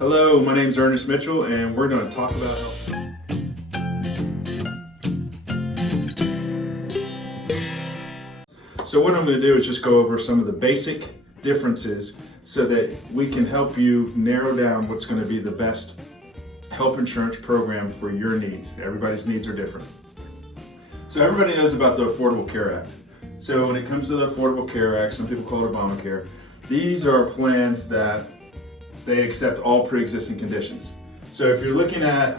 Hello, my name is Ernest Mitchell, and we're going to talk about health. So what I'm going to do is just go over some of the basic differences so that we can help you narrow down what's going to be the best health insurance program for your needs. Everybody's needs are different. So everybody knows about the Affordable Care Act. So when it comes to the Affordable Care Act, some people call it Obamacare, these are plans that they accept all pre-existing conditions. So if you're looking at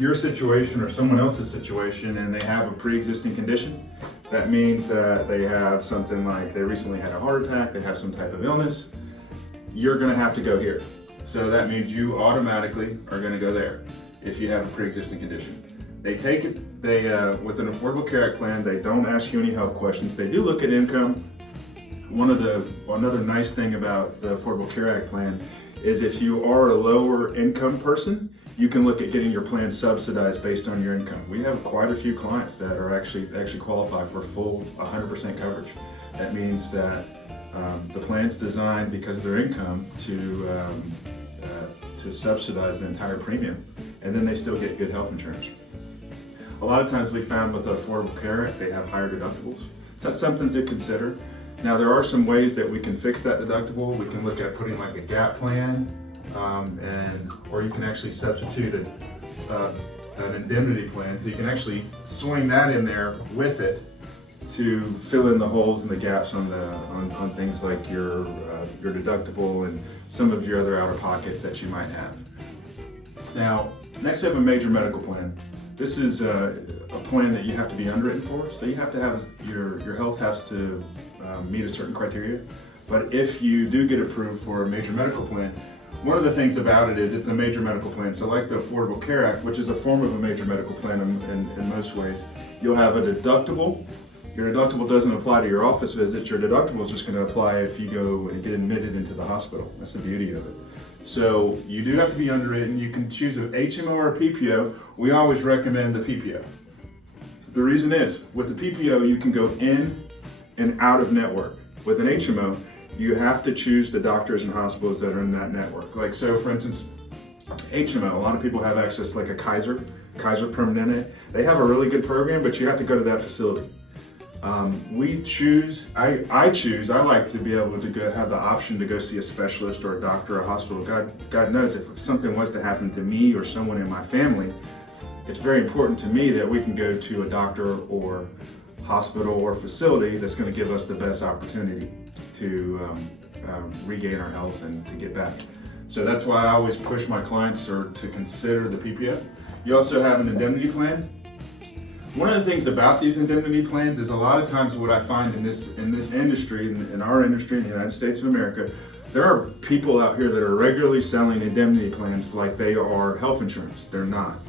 your situation or someone else's situation and they have a pre-existing condition, that means that they have something like they recently had a heart attack, they have some type of illness, you're going to have to go here. So that means you automatically are going to go there if you have a pre-existing condition. They take it, with an Affordable Care Act plan, they don't ask you any health questions. They do look at income. Another nice thing about the Affordable Care Act plan is if you are a lower income person, you can look at getting your plan subsidized based on your income. We have quite a few clients that are actually qualify for full 100% coverage. That means that the plan's designed because of their income to subsidize the entire premium, and then they still get good health insurance. A lot of times we found with the Affordable Care Act, they have higher deductibles. So that's something to consider. Now there are some ways that we can fix that deductible. We can look at putting like a gap plan, or you can actually substitute an indemnity plan. So you can actually swing that in there with it to fill in the holes and the gaps on things like your deductible and some of your other out-of-pockets that you might have. Now, next we have a major medical plan. This is a plan that you have to be underwritten for. So you have to have your health has to meet a certain criteria. But if you do get approved for a major medical plan, one of the things about it is it's a major medical plan. So like the Affordable Care Act, which is a form of a major medical plan in most ways, you'll have a deductible. Your deductible doesn't apply to your office visits. Your deductible is just going to apply if you go and get admitted into the hospital. That's the beauty of it. So you do have to be underwritten. You can choose an HMO or a PPO. We always recommend the PPO. The reason is, with the PPO, you can go in and out of network. With an HMO, you have to choose the doctors and hospitals that are in that network. Like, so for instance, HMO, a lot of people have access like a Kaiser Permanente. They have a really good program, but you have to go to that facility. I like to be able to have the option to go see a specialist or a doctor or a hospital. God knows if something was to happen to me or someone in my family, it's very important to me that we can go to a doctor or hospital or facility that's going to give us the best opportunity to regain our health and to get back. So that's why I always push my clients to consider the PPO. You also have an indemnity plan. One of the things about these indemnity plans is a lot of times what I find in this industry, in our industry in the United States of America, there are people out here that are regularly selling indemnity plans like they are health insurance. They're not.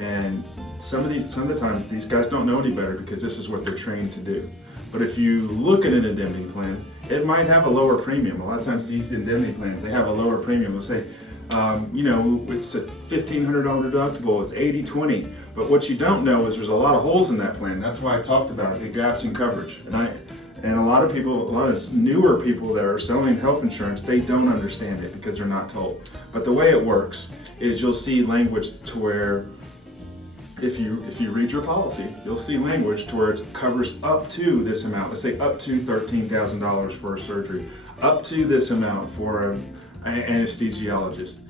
And some of the times these guys don't know any better because this is what they're trained to do. But if you look at an indemnity plan, it might have a lower premium. A lot of times these indemnity plans, they have a lower premium. They'll say, it's a $1,500 deductible, it's 80/20. But what you don't know is there's a lot of holes in that plan. That's why I talked about the gaps in coverage. And a lot of newer people that are selling health insurance, they don't understand it because they're not told. But the way it works is you'll see language to where if you read your policy, you'll see language to where it covers up to this amount. Let's say up to $13,000 for a surgery, up to this amount for an anesthesiologist.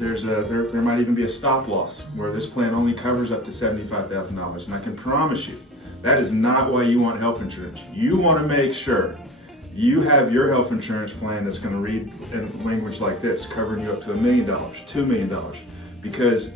There might even be a stop loss where this plan only covers up to $75,000. And I can promise you, that is not why you want health insurance. You want to make sure you have your health insurance plan that's going to read in language like this, covering you up to $1 million, $2 million, because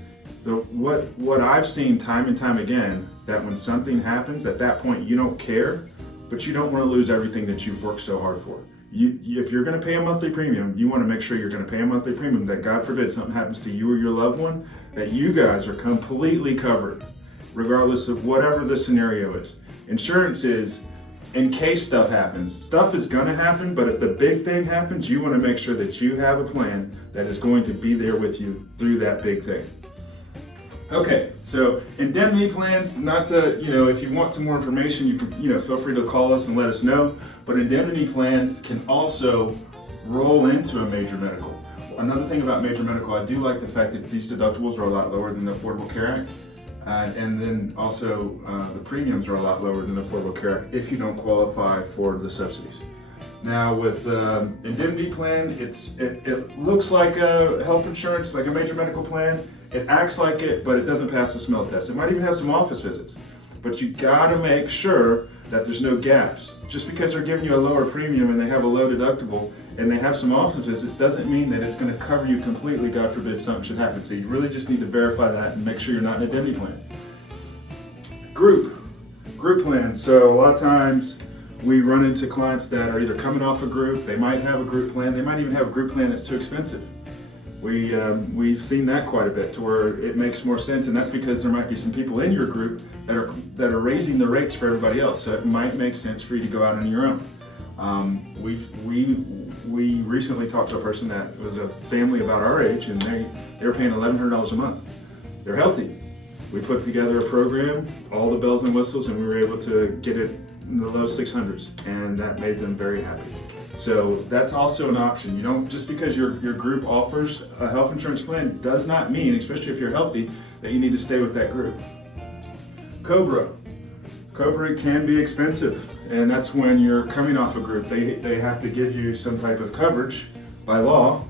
what I've seen time and time again, that when something happens, at that point you don't care, but you don't want to lose everything that you've worked so hard for. If you're going to pay a monthly premium, you want to make sure you're going to pay a monthly premium that God forbid something happens to you or your loved one, that you guys are completely covered, regardless of whatever the scenario is. Insurance is in case stuff happens. Stuff is going to happen, but if the big thing happens, you want to make sure that you have a plan that is going to be there with you through that big thing. Okay, so indemnity plans, not to, if you want some more information, you can, feel free to call us and let us know. But indemnity plans can also roll into a major medical. Another thing about major medical, I do like the fact that these deductibles are a lot lower than the Affordable Care Act. And then also the premiums are a lot lower than the Affordable Care Act if you don't qualify for the subsidies. Now with Indemnity Plan, it looks like a health insurance, like a major medical plan. It acts like it, but it doesn't pass the smell test. It might even have some office visits. But you gotta make sure that there's no gaps. Just because they're giving you a lower premium and they have a low deductible and they have some office visits doesn't mean that it's gonna cover you completely, God forbid something should happen. So you really just need to verify that and make sure you're not in a indemnity plan. Group plans. So a lot of times we run into clients that are either coming off a group, they might have a group plan, they might even have a group plan that's too expensive. We've seen that quite a bit to where it makes more sense, and that's because there might be some people in your group that are raising the rates for everybody else. So it might make sense for you to go out on your own. We recently talked to a person that was a family about our age, and they were paying $1,100 a month. They're healthy. We put together a program, all the bells and whistles, and we were able to get it in the low 600s, and that made them very happy. So that's also an option. You don't, just because your group offers a health insurance plan does not mean, especially if you're healthy, that you need to stay with that group. Cobra can be expensive, and that's when you're coming off a group. They have to give you some type of coverage by law,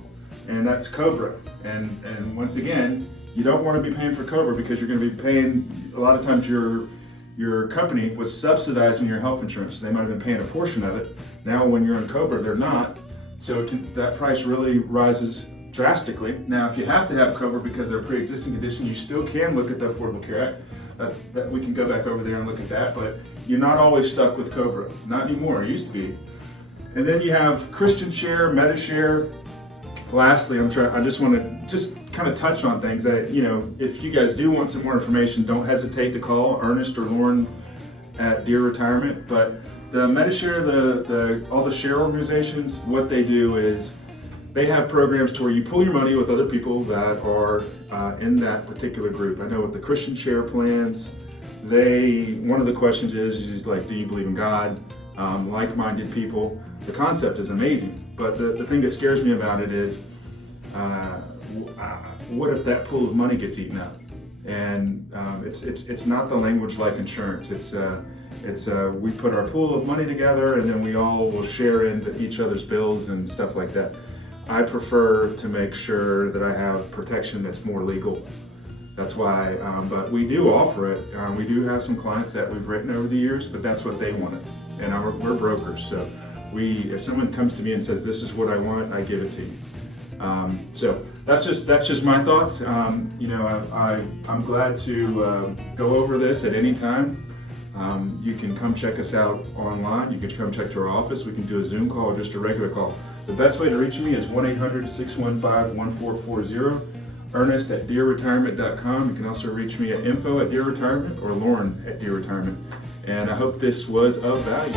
and that's Cobra. And once again, you don't want to be paying for Cobra because you're going to be paying, a lot of times your company was subsidizing your health insurance. They might have been paying a portion of it. Now when you're in Cobra, they're not. So that price really rises drastically. Now if you have to have Cobra because they're a pre-existing condition, you still can look at the Affordable Care Act. That we can go back over there and look at that, but you're not always stuck with Cobra. Not anymore, it used to be. And then you have Christian Share, MediShare. Lastly, I just want to kind of touch on things that, if you guys do want some more information, don't hesitate to call Ernest or Lauren at Dear Retirement. But the MediShare, all the share organizations, what they do is they have programs to where you pool your money with other people that are in that particular group. I know with the Christian Share plans, one of the questions is like, do you believe in God? Like-minded people. The concept is amazing, but the thing that scares me about it is, what if that pool of money gets eaten up? And it's not the language like insurance. It's we put our pool of money together and then we all will share into each other's bills and stuff like that. I prefer to make sure that I have protection that's more legal. That's why, but we do offer it. We do have some clients that we've written over the years, but that's what they wanted. And we're brokers, so if someone comes to me and says, this is what I want, I give it to you. So that's just my thoughts. I'm glad to go over this at any time. You can come check us out online. You can come check to our office. We can do a Zoom call or just a regular call. The best way to reach me is 1-800-615-1440. Ernest at dearretirement.com. You can also reach me at info@dearretirement or Lauren at dearretirement. And I hope this was of value.